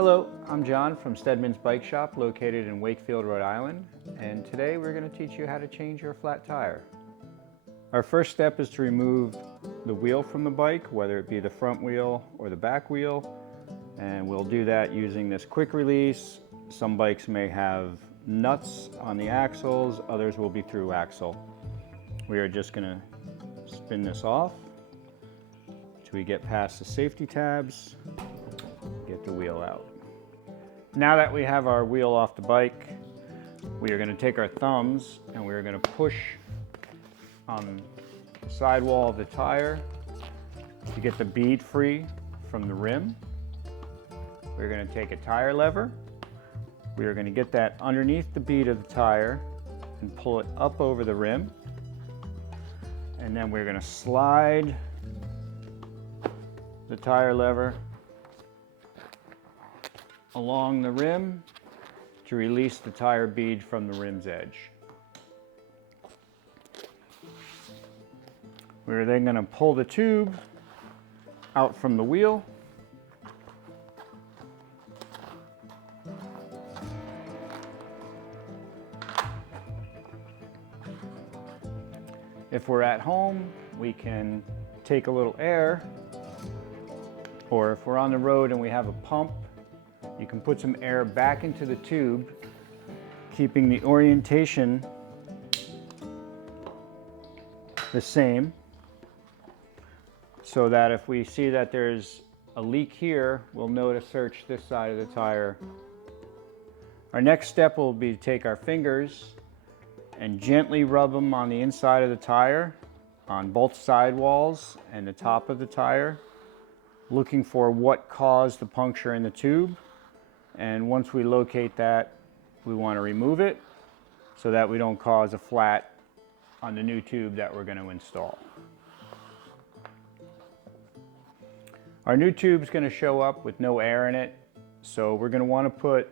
Hello, I'm John from Stedman's Bike Shop located in Wakefield, Rhode Island, and today we're going to teach you how to change your flat tire. Our first step is to remove the wheel from the bike, whether it be the front wheel or the back wheel, and we'll do that using this quick release. Some bikes may have nuts on the axles, others will be through axle. We are just going to spin this off till we get past the safety tabs. Get the wheel out. Now that we have our wheel off the bike, we are going to take our thumbs and we are going to push on the sidewall of the tire to get the bead free from the rim. We're going to take a tire lever. We are going to get that underneath the bead of the tire and pull it up over the rim. And then we're going to slide the tire lever along the rim to release the tire bead from the rim's edge. We're then going to pull the tube out from the wheel. If we're at home, we can take a little air, or if we're on the road and we have a pump, you can put some air back into the tube, keeping the orientation the same, so that if we see that there's a leak here, we'll know to search this side of the tire. Our next step will be to take our fingers and gently rub them on the inside of the tire, on both sidewalls and the top of the tire, looking for what caused the puncture in the tube. And once we locate that, we want to remove it so that we don't cause a flat on the new tube that we're going to install. Our new tube is going to show up with no air in it, so we're going to want to put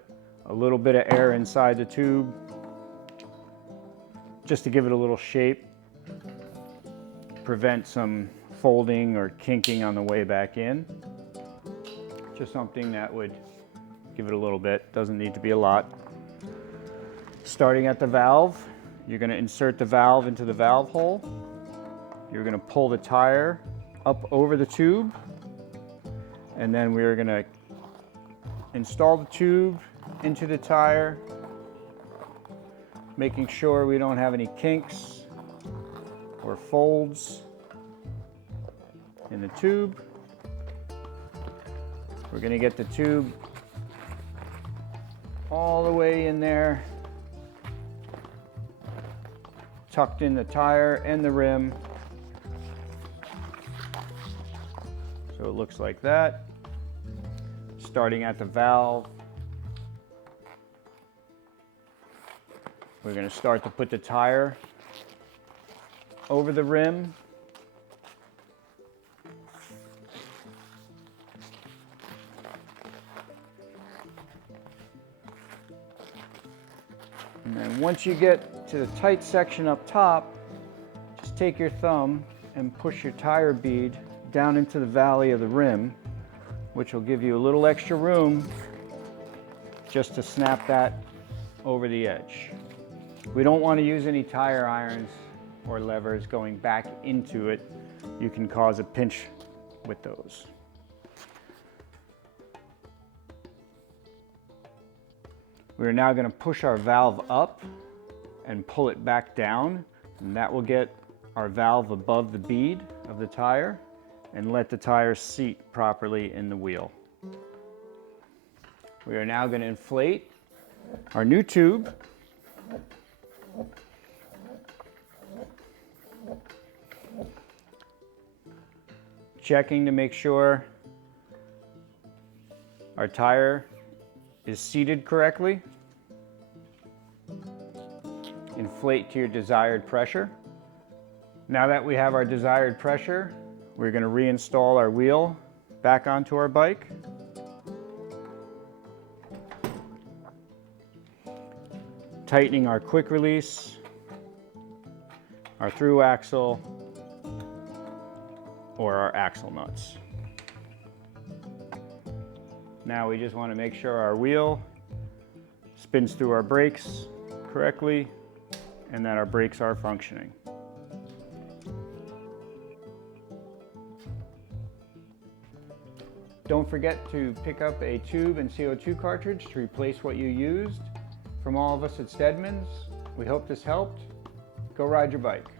a little bit of air inside the tube just to give it a little shape, prevent some folding or kinking on the way back in. Just something that would give it a little bit, doesn't need to be a lot. Starting at the valve, you're going to insert the valve into the valve hole. You're going to pull the tire up over the tube, and then we're going to install the tube into the tire, making sure we don't have any kinks or folds in the tube. We're going to get the tube all the way in there, tucked in the tire and the rim, so it looks like that. Starting at the valve, we're going to start to put the tire over the rim. And then once you get to the tight section up top, just take your thumb and push your tire bead down into the valley of the rim, which will give you a little extra room just to snap that over the edge. We don't want to use any tire irons or levers going back into it. You can cause a pinch with those. We're now going to push our valve up and pull it back down, and that will get our valve above the bead of the tire and let the tire seat properly in the wheel. We are now going to inflate our new tube. Checking to make sure our tire is seated correctly. Inflate to your desired pressure. Now that we have our desired pressure, we're going to reinstall our wheel back onto our bike. Tightening our quick release, our through axle, or our axle nuts. Now we just want to make sure our wheel spins through our brakes correctly and that our brakes are functioning. Don't forget to pick up a tube and CO2 cartridge to replace what you used. From all of us at Steadman's, we hope this helped. Go ride your bike.